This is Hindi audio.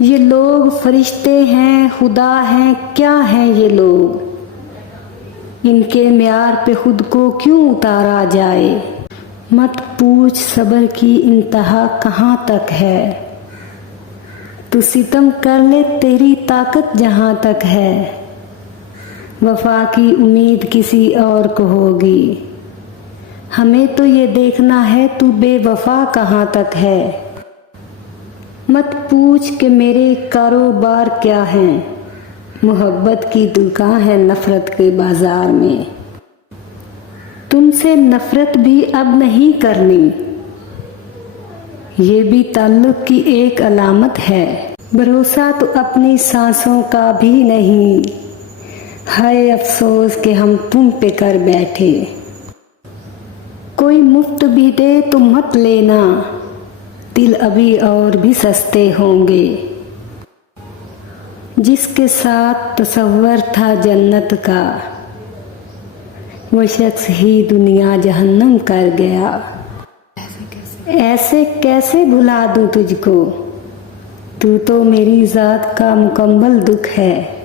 ये लोग फरिश्ते हैं, खुदा हैं, क्या हैं ये लोग? इनके म्यार पे खुद को क्यों उतारा जाए? मत पूछ सब्र की इंतहा कहाँ तक है। तू सितम कर ले, तेरी ताकत जहाँ तक है। वफा की उम्मीद किसी और को होगी, हमें तो ये देखना है तू बेवफा कहाँ तक है। मत पूछ कि मेरे कारोबार क्या हैं, मोहब्बत की दुकान है नफरत के बाजार में। तुमसे नफरत भी अब नहीं करनी, ये भी ताल्लुक की एक अलामत है। भरोसा तो अपनी सांसों का भी नहीं, हाय अफसोस कि हम तुम पे कर बैठे। कोई मुफ्त भी दे तो मत लेना, दिल अभी और भी सस्ते होंगे। जिसके साथ तसव्वुर था जन्नत का, वो शख्स ही दुनिया जहन्नम कर गया। ऐसे कैसे भुला दूं तुझको, तू तो मेरी जात का मुकम्मल दुख है।